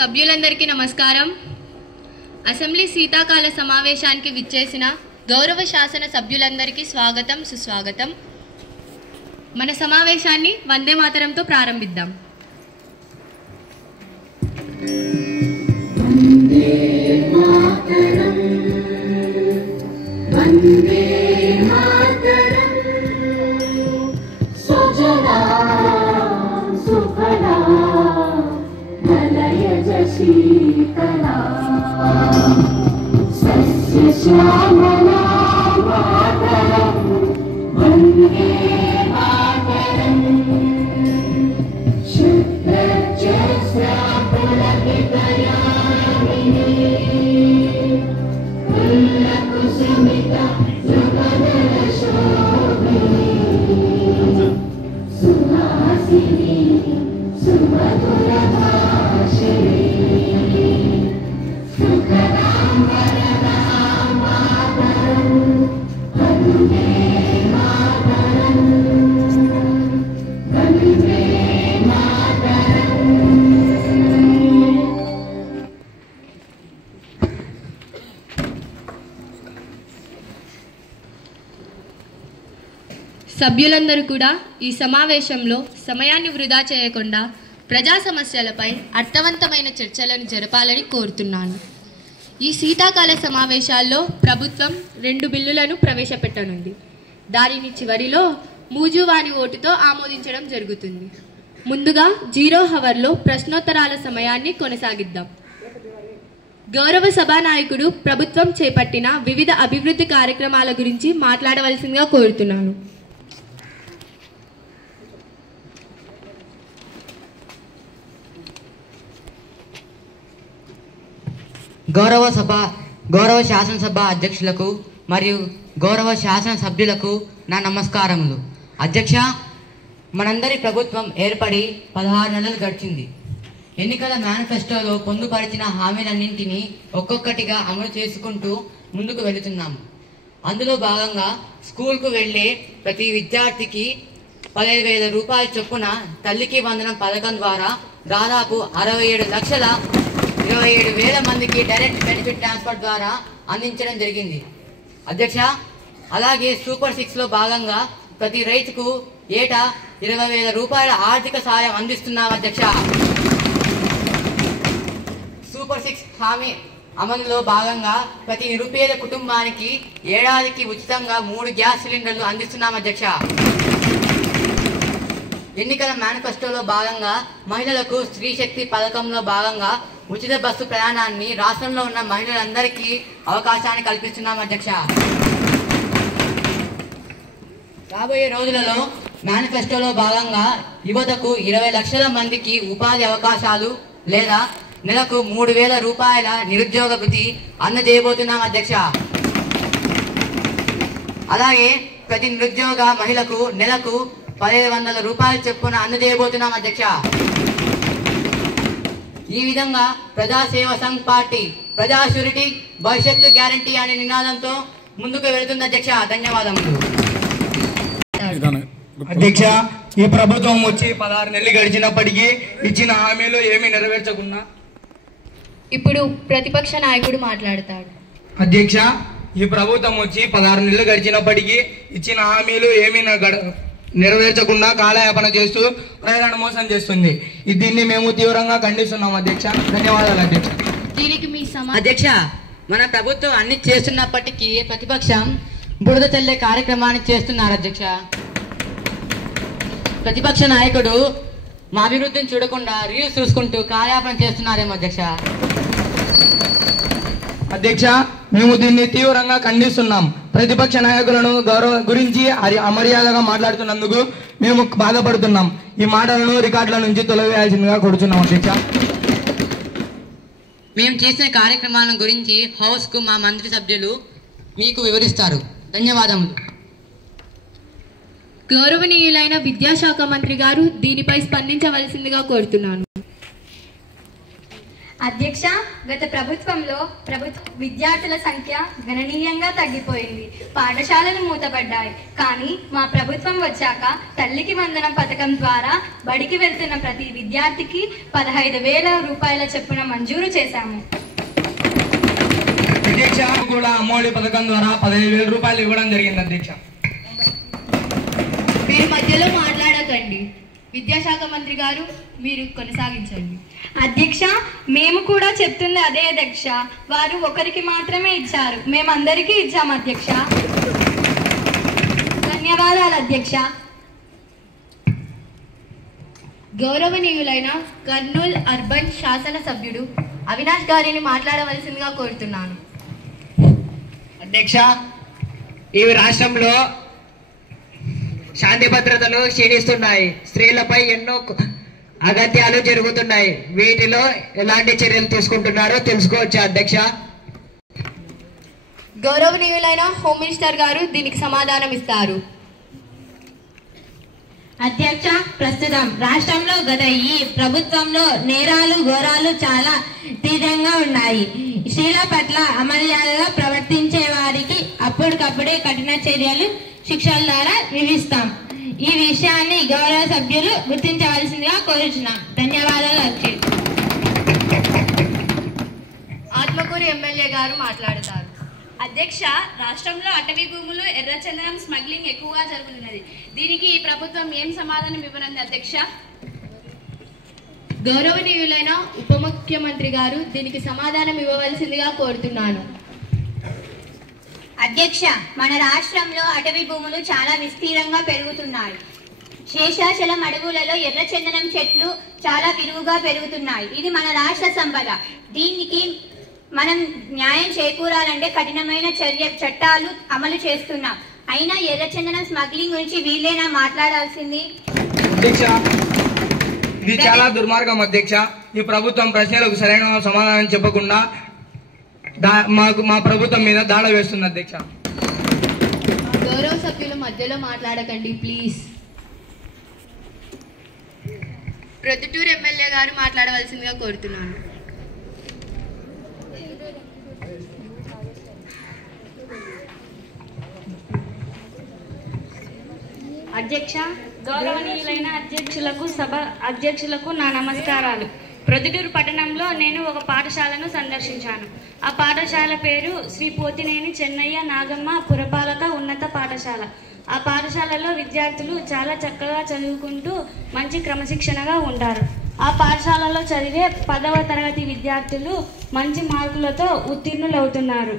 సభ్యులందరికీ నమస్కారం. అసెంబ్లీ శీతాకాల సమావేశానికి విచ్చేసిన గౌరవ శాసన సభ్యులందరికీ స్వాగతం, సుస్వాగతం. మన సమావేశాన్ని వందే మాతరంతో ప్రారంభిద్దాం. शीतला सस्य श्यामला मातरं वन्दे मातरं शुद्धज्योत्स्ना पुलकितयामिनी फुल्लकुसुमिता सुमधुरशोभिनी सुहासिनी सुमधुरभाषिणी సభ్యులందరూ కూడా ఈ సమావేశంలో సమయాన్ని వృధా చేయకుండా ప్రజా సమస్యలపై అర్థవంతమైన చర్చలను జరపాలని కోరుతున్నాను. ఈ శీతాకాల సమావేశాల్లో ప్రభుత్వం 2 బిల్లులను ప్రవేశపెట్టనుంది. దానిని చివరిలో మూజువాణి ఓటుతో ఆమోదించడం జరుగుతుంది. ముందుగా 0 హవర్లో ప్రశ్నోత్తరాల సమయాన్ని కొనసాగిద్దాం. గౌరవ సభానాయకుడు ప్రభుత్వం చేపట్టిన వివిధ అభివృద్ధి కార్యక్రమాల గురించి మాట్లాడవలసిందిగా కోరుతున్నాను. గౌరవ శాసనసభ అధ్యక్షులకు మరియు గౌరవ శాసన సభ్యులకు నా నమస్కారములు. అధ్యక్ష, మనందరి ప్రభుత్వం ఏర్పడి 16 నెలలు గడిచింది. ఎన్నికల మేనిఫెస్టోలో పొందుపరిచిన హామీలన్నింటినీ ఒక్కొక్కటిగా అమలు చేసుకుంటూ ముందుకు వెళుతున్నాము. అందులో భాగంగా స్కూల్కు వెళ్ళే ప్రతి విద్యార్థికి 15,000 రూపాయల చొప్పున తల్లికి వందనం పథకం ద్వారా దాదాపు 27,27,000 మందికి డైరెక్ట్ బెనిఫిట్ ట్రాన్స్ఫర్ ద్వారా అందించడం జరిగింది. అధ్యక్ష, అలాగే సూపర్ 6లో భాగంగా ప్రతి రైతుకు ఏటా 20,000 రూపాయల ఆర్థిక సాయం అందిస్తున్నాం. అధ్యక్ష, సూపర్ 6 హామీ అమలులో భాగంగా ప్రతి నిరుపేద కుటుంబానికి ఏడాదికి ఉచితంగా 3 గ్యాస్ సిలిండర్లు అందిస్తున్నాం. అధ్యక్ష, ఎన్నికల మేనిఫెస్టోలో భాగంగా మహిళలకు స్త్రీ శక్తి పథకంలో భాగంగా ఉచిత బస్సు ప్రయాణాన్ని రాష్ట్రంలో ఉన్న మహిళలందరికీ అవకాశాన్ని కల్పిస్తున్నాం. అధ్యక్ష, రాబోయే రోజులలో మేనిఫెస్టోలో భాగంగా యువతకు 20 లక్షల మందికి ఉపాధి అవకాశాలు లేదా నెలకు 3,000 రూపాయల నిరుద్యోగ భృతి అందజేయబోతున్నాం. అధ్యక్ష, అలాగే ప్రతి నిరుద్యోగ మహిళకు నెలకు 1,500 రూపాయల చొప్పున అందజేయబోతున్నాం. అధ్యక్ష, ఈ విధంగా ప్రజాసేవ సంఘ్ పార్టీ ప్రజా షూరిటీ భవిష్యత్తు గ్యారంటీ అనే నినాదంతో ముందుకు వెళుతుంది. అధ్యక్ష, ధన్యవాదములు. అధ్యక్ష, ఈ ప్రభుత్వం వచ్చి 16 నెలలు గడిచినప్పటికీ ఇచ్చిన హామీలు ఏమీ నెరవేర్చకుండా ఇప్పుడు ప్రతిపక్ష నాయకుడు మాట్లాడతాడు. అధ్యక్ష, ఈ ప్రభుత్వం వచ్చి 16 నెలలు గడిచినప్పటికీ ఇచ్చిన హామీలు ఏమీ నెరవేర్చకుండా కాలయాపన చేస్తూ ప్రజలను మోసం చేస్తుంది. దీన్ని మేము తీవ్రంగా ఖండిస్తున్నాం. అధ్యక్ష, ధన్యవాదాలు. అధ్యక్ష, దీనికి మీ అధ్యక్ష, మన ప్రభుత్వం అన్ని చేస్తున్నప్పటికీ ప్రతిపక్షం బురద చల్లే కార్యక్రమాన్ని చేస్తున్నారు. అధ్యక్ష, ప్రతిపక్ష నాయకుడు మా అభివృద్ధిని చూడకుండా రీల్స్ చూసుకుంటూ కాలయాపన చేస్తున్నారేమో. అధ్యక్ష, మేము దీన్ని తీవ్రంగా ఖండిస్తున్నాం. ప్రతిపక్ష నాయకులను గురించి అమర్యాదగా మాట్లాడుతున్నందుకు మేము బాధపడుతున్నాం. ఈ మాటలను రికార్డుల నుంచి తొలగివేయాల్సిందిగా కోరుతున్నాం. అధ్యక్ష, మేము చేసిన కార్యక్రమాల గురించి హౌస్ కు మా మంత్రి సభ్యులు మీకు వివరిస్తారు. ధన్యవాదములు. గౌరవనీయులైన విద్యాశాఖ మంత్రి గారు దీనిపై స్పందించవలసిందిగా కోరుతున్నాను. అధ్యక్ష, గత ప్రభుత్వంలో విద్యార్థుల సంఖ్య గణనీయంగా తగ్గిపోయింది. పాఠశాలలు మూతపడ్డాయి. కానీ మా ప్రభుత్వం వచ్చాక తల్లికి వందనం పథకం ద్వారా బడికి వెళ్తున్న ప్రతి విద్యార్థికి 15,000 రూపాయల చొప్పున మంజూరు చేశాము. అధ్యక్ష కూడా అమ్మఒడి పథకం ద్వారా 15,000 రూపాయలు ఇవ్వడం జరిగింది. అధ్యక్ష మీరు మధ్యలో మాట్లాడకండి. విద్యాశాఖ మంత్రి గారు, మీరు కొనసాగించండి. అధ్యక్ష, మేము కూడా చెప్తుంది అదే అధ్యక్ష. వారు ఒకరికి మాత్రమే ఇచ్చారు, మేమందరికీ ఇచ్చాము అధ్యక్ష. ధన్యవాదాలు అధ్యక్ష. గౌరవనీయులైన కర్నూలు అర్బన్ శాసనసభ్యుడు అవినాష్ గారిని మాట్లాడవలసిందిగా కోరుతున్నాను. అధ్యక్ష, ఈ రాష్ట్రంలో శాంతి భద్రతలు క్షీణిస్తున్నాయి. స్త్రీలపై ఎన్నో అగత్యాలు జరుగుతున్నాయి. వీటిలో ఎలాంటి చర్యలు తీసుకుంటున్నారో తెలుసుకోవచ్చా అధ్యక్ష? గౌరవనీయులైన హోమ్ మినిస్టర్ గారు దీనికి సమాధానం ఇస్తారు. అధ్యక్ష, ప్రస్తుతం రాష్ట్రంలో గత ఈ ప్రభుత్వంలో నేరాలు ఘోరాలు చాలా తీవ్రంగా ఉన్నాయి. స్త్రీల పట్ల అమర్యాదగా ప్రవర్తించే వారికి అప్పటికప్పుడే కఠిన చర్యలు శిక్షల ద్వారా విధిస్తాం. ఈ విషయాన్ని గౌరవ సభ్యులు గుర్తించవలసిందిగా కోరుచున్నాం. ధన్యవాదాలు అధ్యక్ష. ఆత్మకూరు ఎమ్మెల్యే గారు మాట్లాడతారు. అధ్యక్ష, రాష్ట్రంలో అటవీ భూములు ఎర్రచందనం స్మగ్లింగ్ ఎక్కువగా జరుగుతున్నది. దీనికి ఈ ప్రభుత్వం ఏం సమాధానం ఇవ్వనుంది అధ్యక్ష? గౌరవనీయులైన ఉప ముఖ్యమంత్రి గారు దీనికి సమాధానం ఇవ్వవలసిందిగా కోరుతున్నాను. అధ్యక్ష, మన రాష్ట్రంలో అటవీ భూములు చాలా విస్తీర్ణంగా పెరుగుతున్నాయి. శేషాచలం అడవులలో ఎర్రచందనం చెట్లు చాలా విరివిగా పెరుగుతున్నాయి. ఇది మన రాష్ట్ర సంపద. దీనికి మనం న్యాయం చేకూరాలంటే కఠినమైన చట్టాలు అమలు చేస్తున్నాం. అయినా ఎర్రచందనం స్మగ్లింగ్ గురించి వీళ్ళేనా మాట్లాడాల్సింది? అధ్యక్ష, ఇది చాలా దుర్మార్గం అధ్యక్ష. ఈ ప్రభుత్వం ప్రశ్నలకు సరైన సమాధానం చెప్పకుండా మా ప్రభుత్వం మీద దాడి వేస్తుంది అధ్యక్ష. గౌరవ సభ్యులు మధ్యలో మాట్లాడకండి ప్లీజ్. ప్రొద్దుటూరు ఎమ్మెల్యే గారు మాట్లాడవలసిందిగా కోరుతున్నాను. అధ్యక్ష, గౌరవనీయులైన సభ అధ్యక్షులకు నా నమస్కారాలు. ప్రొద్దుటూరు పట్టణంలో నేను ఒక పాఠశాలను సందర్శించాను. ఆ పాఠశాల పేరు శ్రీ పోతినేని చెన్నయ్య నాగమ్మ పురపాలక ఉన్నత పాఠశాల. ఆ పాఠశాలలో విద్యార్థులు చాలా చక్కగా చదువుకుంటూ మంచి క్రమశిక్షణగా ఉంటారు. ఆ పాఠశాలలో చదివే 10వ తరగతి విద్యార్థులు మంచి మార్కులతో ఉత్తీర్ణులవుతున్నారు.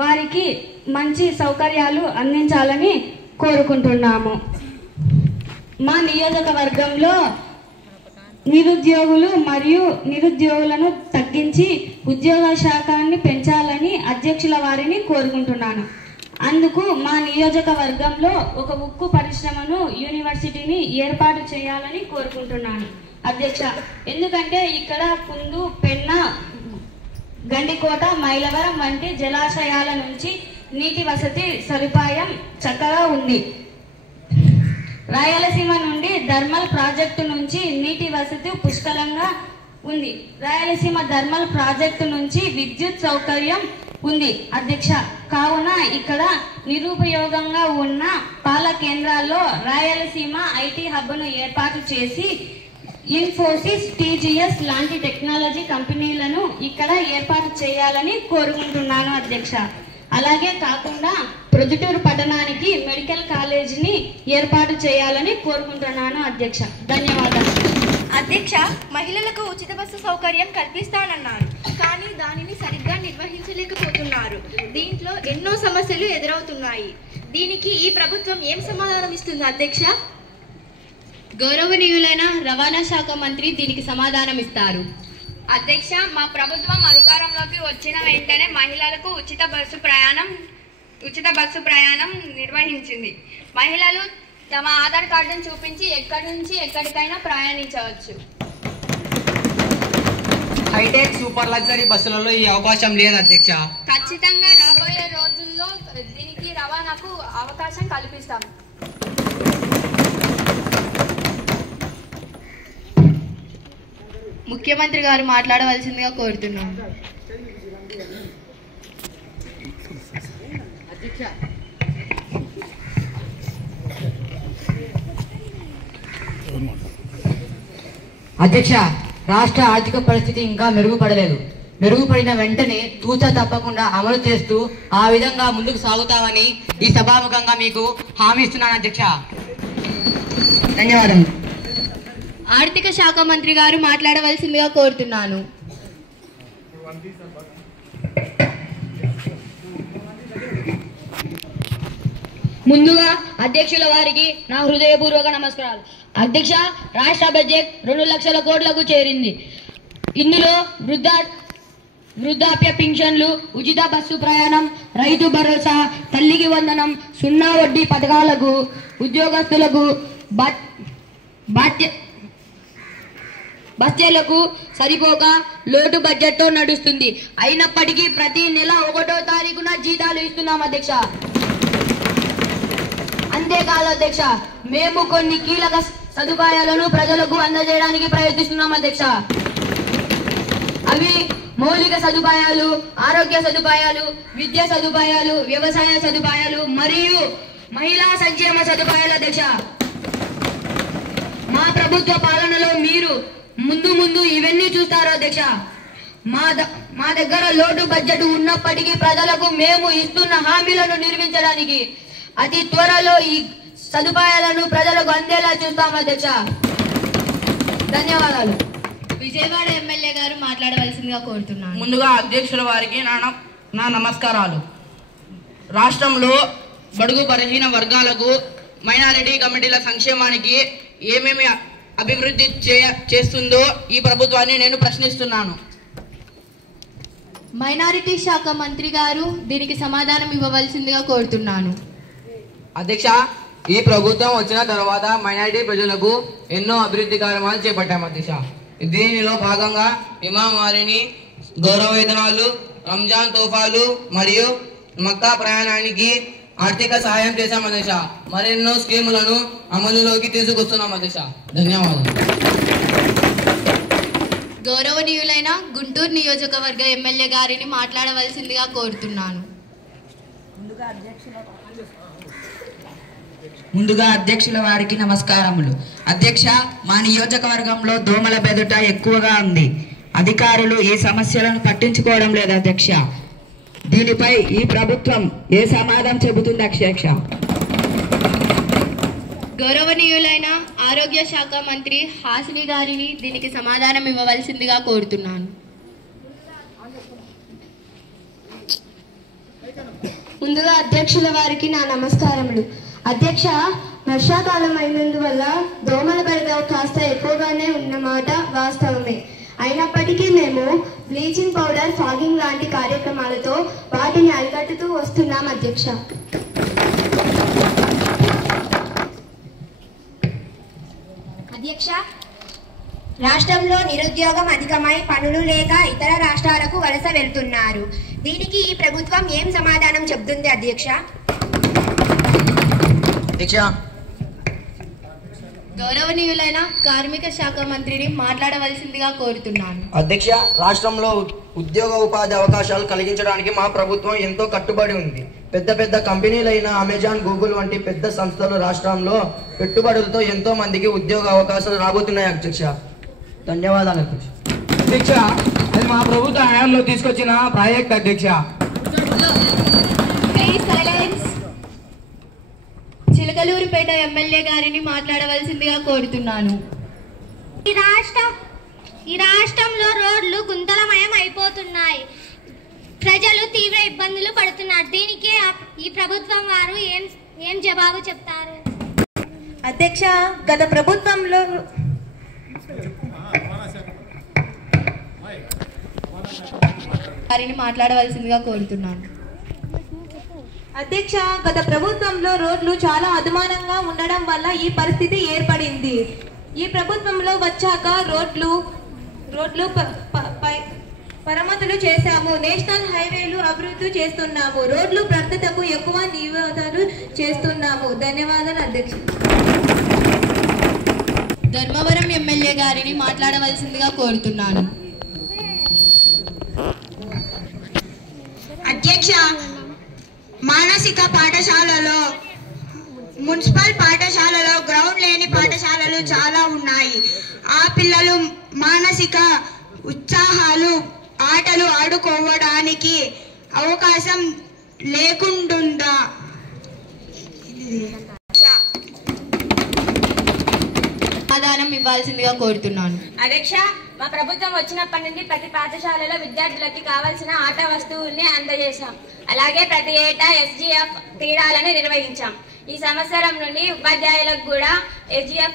వారికి మంచి సౌకర్యాలు అందించాలని కోరుకుంటున్నాము. మా నియోజకవర్గంలో నిరుద్యోగులు మరియు నిరుద్యోగులను తగ్గించి ఉద్యోగ శాఖాన్ని పెంచాలని అధ్యక్షుల వారిని కోరుకుంటున్నాను. అందుకు మా నియోజకవర్గంలో ఒక ఉక్కు పరిశ్రమను యూనివర్సిటీని ఏర్పాటు చేయాలని కోరుకుంటున్నాను అధ్యక్ష. ఎందుకంటే ఇక్కడ కుందు, పెన్న, గండికోట, మైలవరం వంటి జలాశయాల నుంచి నీటి వసతి సదుపాయం చక్కగా ఉంది. రాయలసీమ నుండి థర్మల్ ప్రాజెక్టు నుంచి నీటి వసతి పుష్కలంగా ఉంది. రాయలసీమ థర్మల్ ప్రాజెక్టు నుంచి విద్యుత్ సౌకర్యం ఉంది అధ్యక్ష. కావున ఇక్కడ నిరుపయోగంగా ఉన్న పాల కేంద్రాల్లో రాయలసీమ ఐటీ హబ్ను ఏర్పాటు చేసి ఇన్ఫోసిస్, టీజీఎస్ లాంటి టెక్నాలజీ కంపెనీలను ఇక్కడ ఏర్పాటు చేయాలని కోరుకుంటున్నాను అధ్యక్ష. అలాగే కాకుండా ప్రొద్దుటూరు పట్టణానికి మెడికల్ కాలేజీని ఏర్పాటు చేయాలని కోరుకుంటున్నాను అధ్యక్ష. ధన్యవాదాలు అధ్యక్ష. మహిళలకు ఉచిత బస్సు సౌకర్యం కల్పిస్తానన్నారు, కానీ దానిని సరిగ్గా నిర్వహించలేకపోతున్నారు. దీంట్లో ఎన్నో సమస్యలు ఎదురవుతున్నాయి. దీనికి ఈ ప్రభుత్వం ఏం సమాధానం ఇస్తుంది అధ్యక్ష? గౌరవనీయులైన రవాణా శాఖ మంత్రి దీనికి సమాధానం ఇస్తారు. అధ్యక్ష, మా ప్రభుత్వం అధికారంలోకి వచ్చిన వెంటనే మహిళలకు ఉచిత బస్సు ప్రయాణం నిర్వహించింది. మహిళలు తమ ఆధార్ కార్డును చూపించి ఎక్కడి నుంచి ఎక్కడికైనా ప్రయాణించవచ్చు. హైటెక్ సూపర్ లగ్జరీ బస్సులలో ఈ అవకాశం లేదు అధ్యక్ష. ఖచ్చితంగా రాబోయే రోజుల్లో దీనికి రవాణాకు అవకాశం కల్పిస్తాం. ముఖ్యమంత్రి గారు మాట్లాడవలసిందిగా కోరుతున్నాను. అధ్యక్ష, రాష్ట్ర ఆర్థిక పరిస్థితి ఇంకా మెరుగుపడలేదు. మెరుగుపడిన వెంటనే తూచా తప్పకుండా అమలు చేస్తూ ఆ విధంగా ముందుకు సాగుతామని ఈ సభాముఖంగా మీకు హామీ ఇస్తున్నాను అధ్యక్ష. ధన్యవాదాలు. ఆర్థిక శాఖ మంత్రి గారు మాట్లాడవలసిందిగా కోరుతున్నాను. ముందుగా అధ్యక్షుల వారికి నా హృదయపూర్వక నమస్కారాలు. అధ్యక్ష, రాష్ట్ర బడ్జెట్ 2 లక్షల కోట్లకు చేరింది. ఇందులో వృద్ధాప్య పింఛన్లు, ఉచిత బస్సు ప్రయాణం, రైతు భరోసా, తల్లికి వందనం, 0 వడ్డీ పథకాలకు ఉద్యోగస్తులకు భత్యాలకు సరిపోక లోటు బడ్జెట్తో నడుస్తుంది. అయినప్పటికీ ప్రతి నెల 1వ తారీఖున జీతాలు ఇస్తున్నాం అధ్యక్ష. అంతేకాదు అధ్యక్ష, మేము కొన్ని కీలక సదుపాయాలను ప్రజలకు అందజేయడానికి ప్రయత్నిస్తున్నాం అధ్యక్ష. అవి మౌలిక సదుపాయాలు, ఆరోగ్య సదుపాయాలు, విద్యా సదుపాయాలు, వ్యవసాయ సదుపాయాలు మరియు మహిళా సంక్షేమ సదుపాయాలు అధ్యక్ష. మా ప్రభుత్వ పాలనలో మీరు ముందు ఇవన్నీ చూస్తారు అధ్యక్ష. మా దగ్గర లోటు బడ్జెట్ ఉన్నప్పటికీ ప్రజలకు మేము ఇస్తున్న హామీలను నిర్వహించడానికి అతి త్వరలో ఈ సదుపాయాలను ప్రజలకు అందేలా చూస్తాం అధ్యక్ష. ధన్యవాదాలు. విజయవాడ ఎమ్మెల్యే గారు మాట్లాడవలసిందిగా కోరుతున్నాను. ముందుగా అధ్యక్షుల వారికి నా నమస్కారాలు. రాష్ట్రంలో బడుగు బలహీన వర్గాలకు, మైనారిటీ కమిటీల సంక్షేమానికి ఏమేమి అభివృద్ధి చేస్తుందో ఈ ప్రభుత్వాన్ని నేను ప్రశ్నిస్తున్నాను. మైనారిటీ శాఖ మంత్రి గారు దీనికి సమాధానం ఇవ్వవలసిందిగా కోరుతున్నాను. అధ్యక్ష, ఈ ప్రభుత్వం వచ్చిన తర్వాత మైనారిటీ ప్రజలకు ఎన్నో అభివృద్ధి కార్యక్రమాలు చేపట్టాము అధ్యక్ష. దీనిలో భాగంగా ఇమాం వారిని గౌరవ వేతనాలు, రంజాన్ తోఫాలు మరియు మక్కా ప్రయాణానికి ఆర్థిక సహాయం చేశాం అధ్యక్ష. మరెన్నో స్కీములను అమలులోకి తీసుకొస్తున్నాం అధ్యక్ష. ధన్యవాదాలు. గౌరవనీయులైన గుంటూరు నియోజకవర్గ ఎమ్మెల్యే గారిని మాట్లాడవలసిందిగా కోరుతున్నాను. ముందుగా అధ్యక్షుల వారికి నమస్కారములు. అధ్యక్ష, మా నియోజకవర్గంలో దోమల బెదుట ఎక్కువగా ఉంది. అధికారులు ఈ సమస్యలను పట్టించుకోవడం లేదు అధ్యక్ష. దీనిపై ఈ ప్రభుత్వం ఏ సమాధానం చెబుతుంది అధ్యక్ష? గౌరవనీయులైన ఆరోగ్య శాఖ మంత్రి హాసిని గారిని దీనికి సమాధానం ఇవ్వవలసిందిగా కోరుతున్నాను. ముందుగా అధ్యక్షుల వారికి నా నమస్కారములు. అధ్యక్ష, వర్షాకాలం అయినందువల్ల దోమల బెడద కాస్త ఎక్కువగానే ఉన్నమాట వాస్తవమే. అయినప్పటికీ మేము బ్లీచింగ్ పౌడర్, ఫాగింగ్ లాంటి కార్యక్రమాలతో వాటిని అరికట్టుతూ వస్తున్నాం అధ్యక్ష. అధ్యక్ష, రాష్ట్రంలో నిరుద్యోగం అధికమై పనులు లేక ఇతర రాష్ట్రాలకు వలస వెళ్తున్నారు. దీనికి ఈ ప్రభుత్వం ఏం సమాధానం చెబుతుంది అధ్యక్ష? గౌరవనీయులైన కార్మిక శాఖ మంత్రిని మాట్లాడవలసిందిగా కోరుతున్నాను. అధ్యక్ష, రాష్ట్రంలో ఉద్యోగ ఉపాధి అవకాశాలు కలిగించడానికి మా ప్రభుత్వం ఎంతో కట్టుబడి ఉంది. పెద్ద కంపెనీలైన అమెజాన్, గూగుల్ వంటి పెద్ద సంస్థలు రాష్ట్రంలో పెట్టుబడులతో ఎంతో మందికి ఉద్యోగ అవకాశాలు రాబోతున్నాయి అధ్యక్ష. ధన్యవాదాలు అధ్యక్ష. అది మా ప్రభుత్వ హయాంలో తీసుకొచ్చిన ప్రాజెక్ట్ అధ్యక్ష. చిలకలూరుపేట ఎమ్మెల్యే గారిని మాట్లాడవలసిందిగా కోరుతున్నాను. ఈ రాష్ట్రంలో రోడ్లు గుంతలమయం అయిపోతున్నాయి. ప్రజలు తీవ్ర ఇబ్బందులు పడుతున్నారు. దీనికి ఈ ప్రభుత్వం వారు ఏం జవాబు చెప్తారు? అధ్యక్ష, గత ప్రభుత్వంలో గారిని మాట్లాడవలసిందిగా కోరుతున్నాను. అధ్యక్ష, గత ప్రభుత్వంలో రోడ్లు చాలా అధ్వానంగా ఉండడం వల్ల ఈ పరిస్థితి ఏర్పడింది. ఈ ప్రభుత్వంలో వచ్చాక రోడ్లు మరమ్మతులు చేశాము. నేషనల్ హైవేలు అభివృద్ధి చేస్తున్నాము. రోడ్లు భద్రతకు ఎక్కువ నివేదనలు చేస్తున్నాము. ధన్యవాదాలు అధ్యక్ష. ధర్మవరం ఎమ్మెల్యే గారిని మాట్లాడవలసిందిగా కోరుతున్నాను. అధ్యక్ష, మానసిక పాఠశాలలో మున్సిపల్ పాఠశాలలో గ్రౌండ్ లేని పాఠశాలలు చాలా ఉన్నాయి. ఆ పిల్లలు మానసిక ఉత్సాహాలు ఆటలు ఆడుకోవడానికి అవకాశం లేకుండా సమాధానం ఇవ్వాల్సిందిగా కోరుతున్నాను. అధ్యక్ష, మా ప్రభుత్వం వచ్చినప్పటి నుండి ప్రతి పాఠశాలలో విద్యార్థులకి కావాల్సిన ఆట వస్తువుల్ని అందజేశాం. అలాగే ప్రతి ఏటా SGF క్రీడలను నిర్వహించాం. ఈ సంవత్సరం నుండి ఉపాధ్యాయులకు కూడా SGF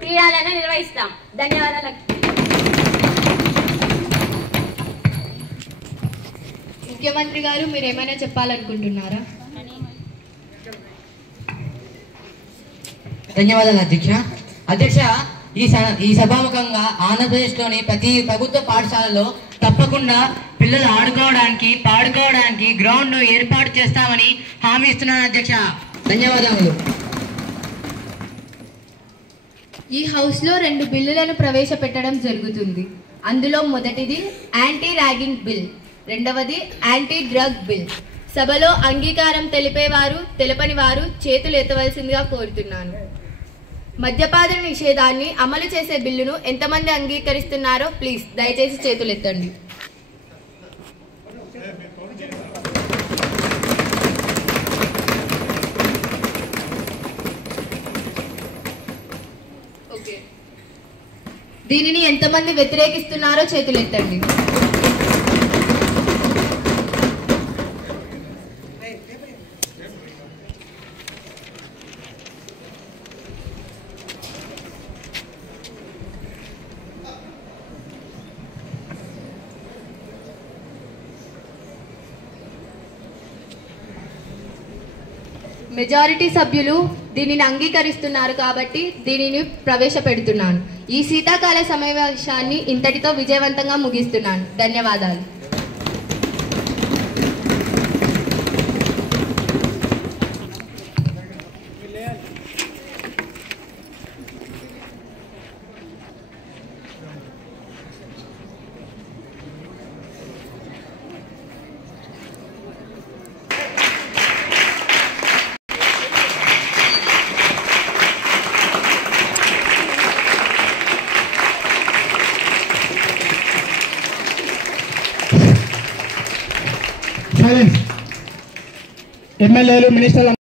క్రీడలను నిర్వహిస్తాం. ధన్యవాదాలు. ముఖ్యమంత్రి గారు, మీరు ఏమైనా చెప్పాలనుకుంటున్నారా? ధన్యవాదాలు అధ్యక్ష. అధ్యక్ష, ఈ సభాముఖంగా ఆంధ్రప్రదేశ్లోని ప్రతి ప్రభుత్వ పాఠశాలలో తప్పకుండా పిల్లలు ఆడుకోవడానికి పాడుకోవడానికి గ్రౌండ్ ఏర్పాటు చేస్తామని హామీ ఇస్తున్నాను అధ్యక్ష. ధన్యవాదాలు. ఈ హౌస్లో 2 బిల్లులను ప్రవేశపెట్టడం జరుగుతుంది. అందులో మొదటిది యాంటీ ర్యాగింగ్ బిల్, రెండవది యాంటీ డ్రగ్ బిల్. సభలో అంగీకారం తెలిపేవారు, తెలపని వారు చేతులు ఎత్తవలసిందిగా కోరుతున్నాను. మద్యపాన నిషేధాన్ని అమలు చేసే బిల్లును ఎంతమంది అంగీకరిస్తున్నారో ప్లీజ్ దయచేసి చేతులు ఎత్తండి. ఓకే, దీనిని ఎంతమంది వ్యతిరేకిస్తున్నారో చేతులు ఎత్తండి. మెజారిటీ సభ్యులు దీనిని అంగీకరిస్తున్నారు కాబట్టి దీనిని ప్రవేశపెడుతున్నాను. ఈ శీతాకాల సమావేశాన్ని ఇంతటితో విజయవంతంగా ముగిస్తున్నాను. ధన్యవాదాలు. ఎమ్మెల్యేలు, మినిస్టర్లు